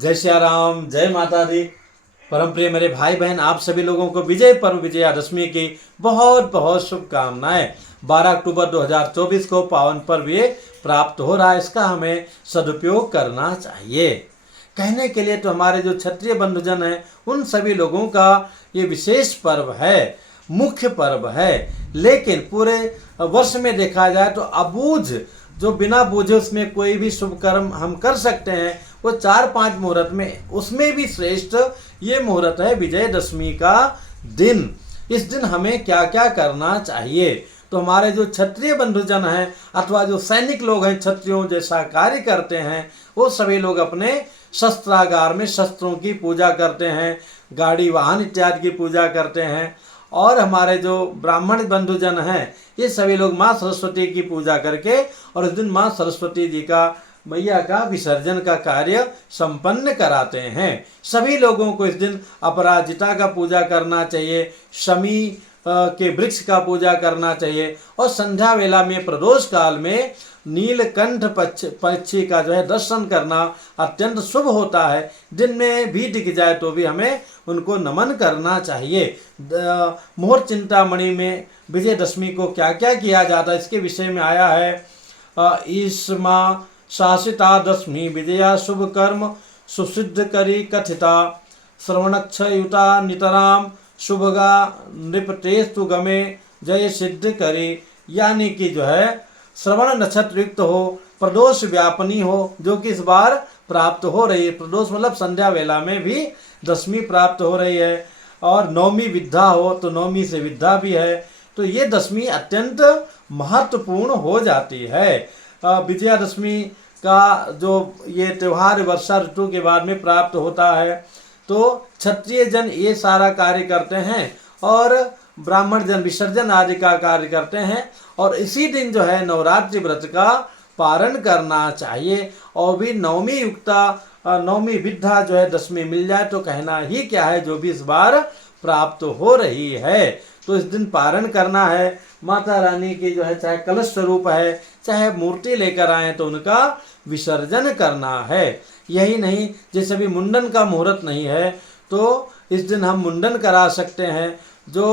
जय श्री राम, जय माता दी। परम प्रिय मेरे भाई बहन, आप सभी लोगों को विजय पर्व विजयादशमी की बहुत बहुत शुभकामनाएं। 12 अक्टूबर 2024 को पावन पर्व ये प्राप्त हो रहा है, इसका हमें सदुपयोग करना चाहिए। कहने के लिए तो हमारे जो क्षत्रिय बंधुजन हैं उन सभी लोगों का ये विशेष पर्व है, मुख्य पर्व है। लेकिन पूरे वर्ष में देखा जाए तो अबूझ, जो बिना बूझे उसमें कोई भी शुभ कर्म हम कर सकते हैं, वो 4-5 मुहूर्त में, उसमें भी श्रेष्ठ ये मुहूर्त है विजयदशमी का दिन। इस दिन हमें क्या क्या करना चाहिए, तो हमारे जो क्षत्रिय बंधुजन हैं अथवा जो सैनिक लोग हैं, क्षत्रियों जैसा कार्य करते हैं, वो सभी लोग अपने शस्त्रागार में शस्त्रों की पूजा करते हैं, गाड़ी वाहन इत्यादि की पूजा करते हैं। और हमारे जो ब्राह्मण बंधुजन हैं ये सभी लोग माँ सरस्वती की पूजा करके और उस दिन माँ सरस्वती जी का, मैया का विसर्जन का कार्य संपन्न कराते हैं। सभी लोगों को इस दिन अपराजिता का पूजा करना चाहिए, शमी के वृक्ष का पूजा करना चाहिए और संध्या वेला में प्रदोष काल में नीलकंठ पक्षी का जो है दर्शन करना अत्यंत शुभ होता है। दिन में भी दिख जाए तो भी हमें उनको नमन करना चाहिए। मुहूर्त चिंतामणि में विजयदशमी को क्या क्या किया जाता है इसके विषय में आया है। ईस्मा शासिता दशमी विजया शुभ कर्म सुसिद्ध करी कथिता, श्रवणक्षयुता नितराम शुभगा नृपतेस्तु गमे जय सिद्ध करी। यानी कि जो है श्रवण नक्षत्र युक्त हो, प्रदोष व्यापनी हो, जो कि इस बार प्राप्त हो रही है। प्रदोष मतलब संध्या वेला में भी दशमी प्राप्त हो रही है। और नवमी विद्या हो तो नवमी से विद्या भी है, तो ये दशमी अत्यंत महत्वपूर्ण हो जाती है। विजयादशमी का जो ये त्यौहार वर्षा ऋतु के बाद में प्राप्त होता है, तो क्षत्रिय जन ये सारा कार्य करते हैं और ब्राह्मण जन विसर्जन आदि का कार्य करते हैं। और इसी दिन जो है नवरात्रि व्रत का पारण करना चाहिए। और भी नवमी युक्ता, नवमी विद्या जो है दशमी मिल जाए तो कहना ही क्या है, जो भी इस बार प्राप्त हो रही है। तो इस दिन पारण करना है। माता रानी की जो है चाहे कलश स्वरूप है, चाहे मूर्ति लेकर आए तो उनका विसर्जन करना है। यही नहीं, जैसे भी मुंडन का मुहूर्त नहीं है तो इस दिन हम मुंडन करा सकते हैं। जो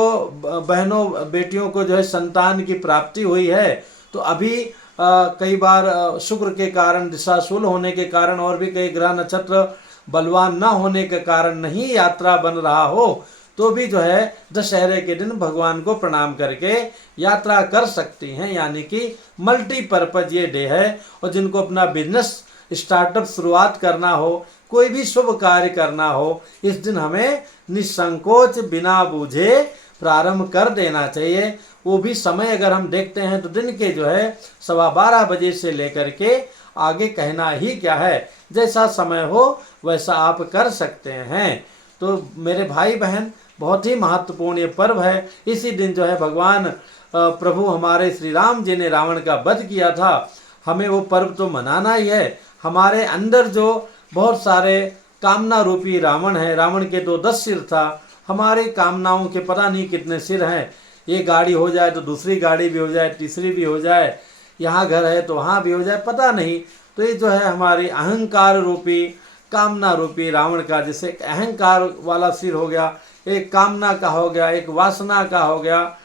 बहनों बेटियों को जो है संतान की प्राप्ति हुई है, तो अभी कई बार शुक्र के कारण, दिशाशूल होने के कारण और भी कई ग्रह नक्षत्र बलवान न होने के कारण नहीं यात्रा बन रहा हो, तो भी जो है दशहरे के दिन भगवान को प्रणाम करके यात्रा कर सकती हैं। यानी कि मल्टीपर्पज ये डे है। और जिनको अपना बिजनेस स्टार्टअप शुरुआत करना हो, कोई भी शुभ कार्य करना हो, इस दिन हमें निसंकोच बिना बूझे प्रारंभ कर देना चाहिए। वो भी समय अगर हम देखते हैं तो दिन के जो है 12:15 बजे से लेकर के आगे कहना ही क्या है, जैसा समय हो वैसा आप कर सकते हैं। तो मेरे भाई बहन, बहुत ही महत्वपूर्ण ये पर्व है। इसी दिन जो है भगवान प्रभु हमारे श्री राम जी ने रावण का वध किया था। हमें वो पर्व तो मनाना ही है। हमारे अंदर जो बहुत सारे कामना रूपी रावण है, रावण के तो 10 सिर था, हमारी कामनाओं के पता नहीं कितने सिर हैं। ये गाड़ी हो जाए तो दूसरी गाड़ी भी हो जाए, तीसरी भी हो जाए, यहाँ घर है तो वहाँ भी हो जाए, पता नहीं। तो ये जो है हमारी अहंकार रूपी, कामना रूपी रावण का, जैसे एक अहंकार वाला सिर हो गया, एक कामना का हो गया, एक वासना का हो गया,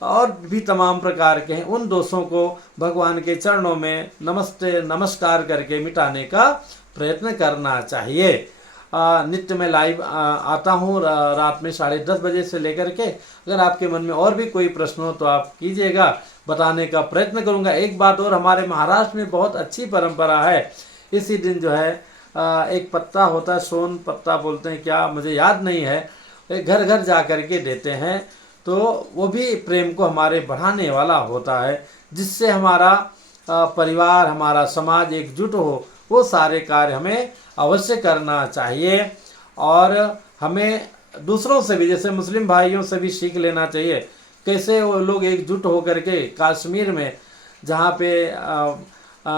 और भी तमाम प्रकार के हैं। उन दोषों को भगवान के चरणों में नमस्ते नमस्कार करके मिटाने का प्रयत्न करना चाहिए। नित्य में लाइव आता हूँ रात में 10:30 बजे से लेकर के। अगर आपके मन में और भी कोई प्रश्न हो तो आप कीजिएगा, बताने का प्रयत्न करूँगा। एक बात और, हमारे महाराष्ट्र में बहुत अच्छी परंपरा है। इसी दिन जो है एक पत्ता होता है, सोन पत्ता बोलते हैं क्या, मुझे याद नहीं है, घर घर जा कर के देते हैं। तो वो भी प्रेम को हमारे बढ़ाने वाला होता है, जिससे हमारा परिवार, हमारा समाज एकजुट हो। वो सारे कार्य हमें अवश्य करना चाहिए। और हमें दूसरों से भी, जैसे मुस्लिम भाइयों से भी सीख लेना चाहिए, कैसे वो लोग एकजुट होकर के कश्मीर में, जहाँ पे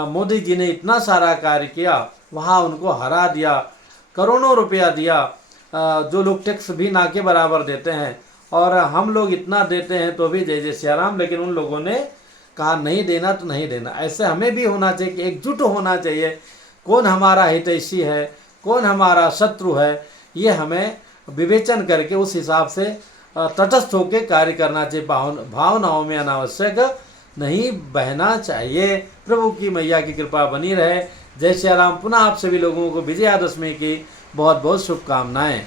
मोदी जी ने इतना सारा कार्य किया, वहाँ उनको हरा दिया, करोड़ों रुपया दिया। जो लोग टैक्स भी ना के बराबर देते हैं, और हम लोग इतना देते हैं तो भी जय जय सियाराम, लेकिन उन लोगों ने कहा नहीं देना तो नहीं देना। ऐसे हमें भी होना चाहिए कि एकजुट होना चाहिए। कौन हमारा हितैषी है, कौन हमारा शत्रु है, ये हमें विवेचन करके उस हिसाब से तटस्थ होकर कार्य करना चाहिए। भावनाओं में अनावश्यक नहीं बहना चाहिए। प्रभु की मैया की कृपा बनी रहे। जय श्री राम। पुनः आप सभी लोगों को विजयादशमी की बहुत बहुत शुभकामनाएं।